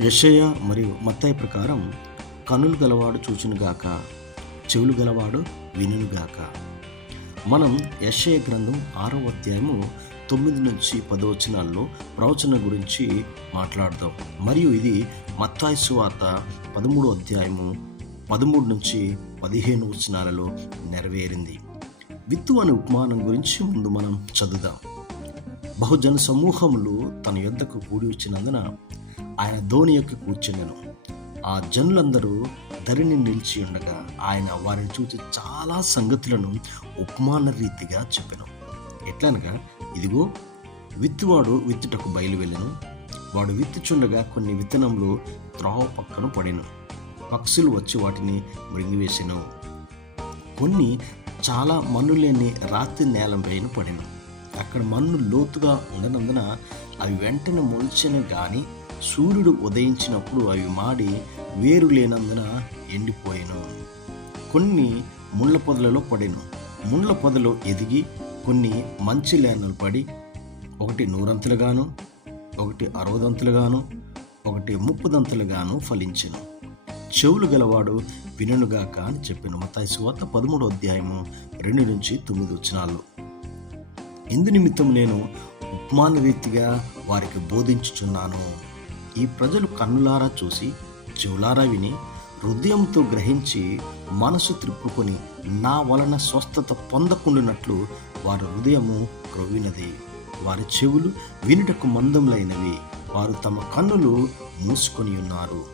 యషయ మరియు మత్తాయి ప్రకారం కనులు గలవాడు చూచునుగాక చెవులు గలవాడు వినుగాక మనం యషయ గ్రంథం ఆరో అధ్యాయము తొమ్మిది నుంచి పదవచనాల్లో ప్రవచన గురించి మాట్లాడదాం. మరియు ఇది మత్తాయి సువార్త పదమూడు అధ్యాయము పదమూడు నుంచి పదిహేను వచనాలలో నెరవేరింది. విత్తు అనే ఉపమానం గురించి ముందు మనం చదువుదాం. బహుజన సమూహములు తన యొద్దకు కూడి వచ్చినందున ఆయన ధోని యొక్క కూర్చుండెను ఆ జనులందరూ ధరిని నిలిచి ఉండగా ఆయన వారిని చూసి చాలా సంగతులను ఉపమాన రీతిగా చెప్పాను. ఎట్లనగా ఇదిగో విత్తువాడు విత్తుటకు బయలువెళ్ళను. వాడు విత్తుచుండగా కొన్ని విత్తనంలో త్రోవ పక్కన పడెను. పక్షులు వచ్చి వాటిని మృంగివేసెను. కొన్ని చాలా మన్ను లేని రాతి నేలపైన పడెను. అక్కడ మన్ను లోతుగా ఉండనందున అవి వెంటనే మొలిచెను కానీ సూర్యుడు ఉదయించినప్పుడు అవి మాడి వేరు లేనందున ఎండిపోయాను. కొన్ని ముళ్ళ పొదలలో పడెను. ముళ్ళ పొదలు ఎదిగి కొన్ని మంచి లేనలు పడి ఒకటి నూరంతులుగాను ఒకటి అరవదంతులుగాను ఒకటి ముప్పుదంతులుగాను ఫలించెను. చెవులు గలవాడు విననుగాక అని చెప్పిన. మతాయి సువార్త పదమూడో అధ్యాయము రెండు నుంచి తొమ్మిది వచనాలు ఇందు నిమిత్తం నేను ఉపమాన రీతిగా వారికి బోధించుచున్నాను. ఈ ప్రజలు కన్నులారా చూసి చెవులారా విని హృదయంతో గ్రహించి మనసు త్రిప్పుకొని నా వలన స్వస్థత పొందకుండానట్లు వారి హృదయము క్రొవ్వినది వారి చెవులు వినుటకు మందములైనవి. వారు తమ కన్నులు మూసుకొని ఉన్నారు.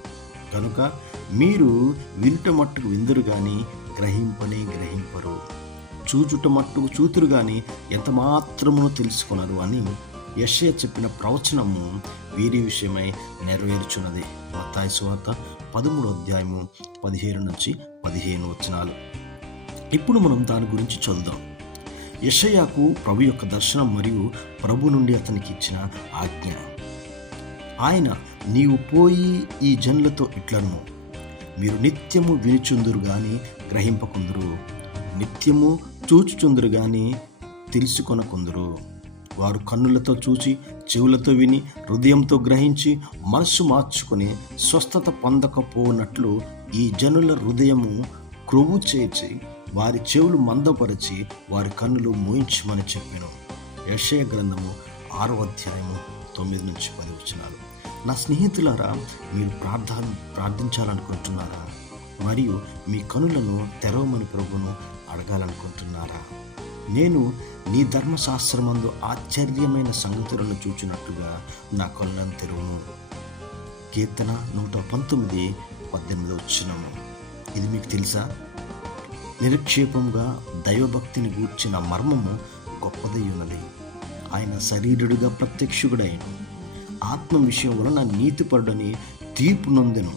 కనుక మీరు వినుట మట్టుకు విందురు కానీ గ్రహింపనే గ్రహింపరు. చూచుట మట్టుకు చూతురు కానీ ఎంత తెలుసుకున్నారు అని యెషయ చెప్పిన ప్రవచనము వీరి విషయమై నెరవేర్చున్నది. మత్తాయి సువార్త పదమూడు అధ్యాయము పదిహేను నుంచి పదిహేను వచనాలు. ఇప్పుడు మనం దాని గురించి చదుదాం యషయాకు ప్రభు యొక్క దర్శనం మరియు ప్రభు నుండి అతనికి ఇచ్చిన ఆజ్ఞ. ఆయన నీవు పోయి ఈ జనులతో ఇట్లను మీరు నిత్యము వినుచుందురు కానీ గ్రహింపకుందురు. నిత్యము చూచుచుందురు కానీ తెలుసుకొనకుందురు. వారు కన్నులతో చూచి చెవులతో విని హృదయంతో గ్రహించి మనస్సు మార్చుకొని స్వస్థత పొందకపోనట్లు ఈ జనుల హృదయము క్రొవ్వు చేర్చి వారి చెవులు మందపరిచి వారి కన్నులు మోయించమని చెప్పాను. యశయ గ్రంథము ఆరో అధ్యాయము తొమ్మిది నుంచి పది వచ్చినారు నా స్నేహితులారా మీరు ప్రార్థన ప్రార్థించాలనుకుంటున్నారా? మరియు మీ కనులను తెరవమని ప్రభును అడగాలనుకుంటున్నారా? నేను నీ ధర్మశాస్త్రమందు ఆశ్చర్యమైన సంగతులను చూచినట్టుగా నా కళ్ళను తెరువును. కీర్తన నూట పంతొమ్మిది పద్దెనిమిది వచ్చినము ఇది మీకు తెలుసా? నిరక్షేపంగా దైవభక్తిని గూర్చిన మర్మము గొప్పదై ఉన్నది ఆయన శరీరుడుగా ప్రత్యక్షుడైన. ఆత్మ విషయం వలన నీతిపరుడని తీర్పు నొందెను.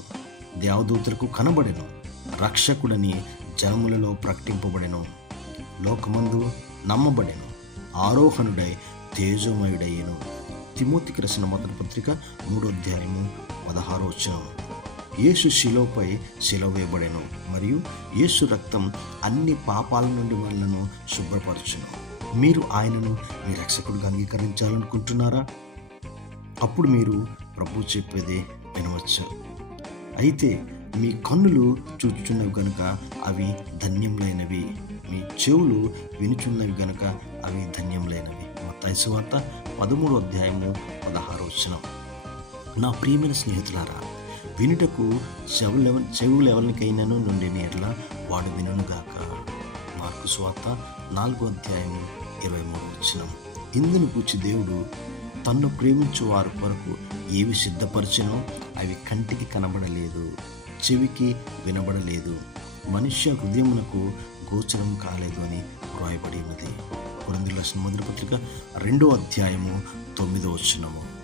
దేవదూతలకు కనబడెను. రక్షకుడని జనములలో ప్రకటింపబడెను. లోకమందు నమ్మబడెను ఆరోహణుడై తేజోమయుడయ్యను. తిమోతికి రాసిన మొదటి పత్రిక మూడో అధ్యాయము పదహారో వచనం. యేసు శిలోపై శిలో వేయబడెను మరియు యేసు రక్తం అన్ని పాపాల నుండి మనలను శుభ్రపరచును. మీరు ఆయనను మీ రక్షకుడిగా అంగీకరించాలనుకుంటున్నారా? అప్పుడు మీరు ప్రభు చెప్పేది వినవచ్చు. అయితే మీ కన్నులు చూచుచున్నవి కనుక అవి ధన్యములైనవి. మీ చెవులు వినుచున్నవి గనుక అవి ధన్యములైనవి. మత్తాయి సువార్త పదమూడు అధ్యాయము పదహారు వచనం. నా ప్రియమైన స్నేహితులారా వినుటకు చెవులెవ చెవులు ఎవరికైనాను నుండి నేర్ల వాడు వినుగాక మార్కు స్వార్త నాలుగో అధ్యాయము ఇరవై మూడు వచ్చినం ఇందును కూర్చి దేవుడు తన్ను ప్రేమించు వారి కొరకు ఏవి సిద్ధపరిచినో అవి కంటికి కనబడలేదు చెవికి వినబడలేదు. మనుష్య హృదయమునకు గోచరం కాలేదు అని వ్రాయబడి ఉన్నది కొరిందుల మొదటి పత్రిక రెండో అధ్యాయము తొమ్మిదో వచ్చినము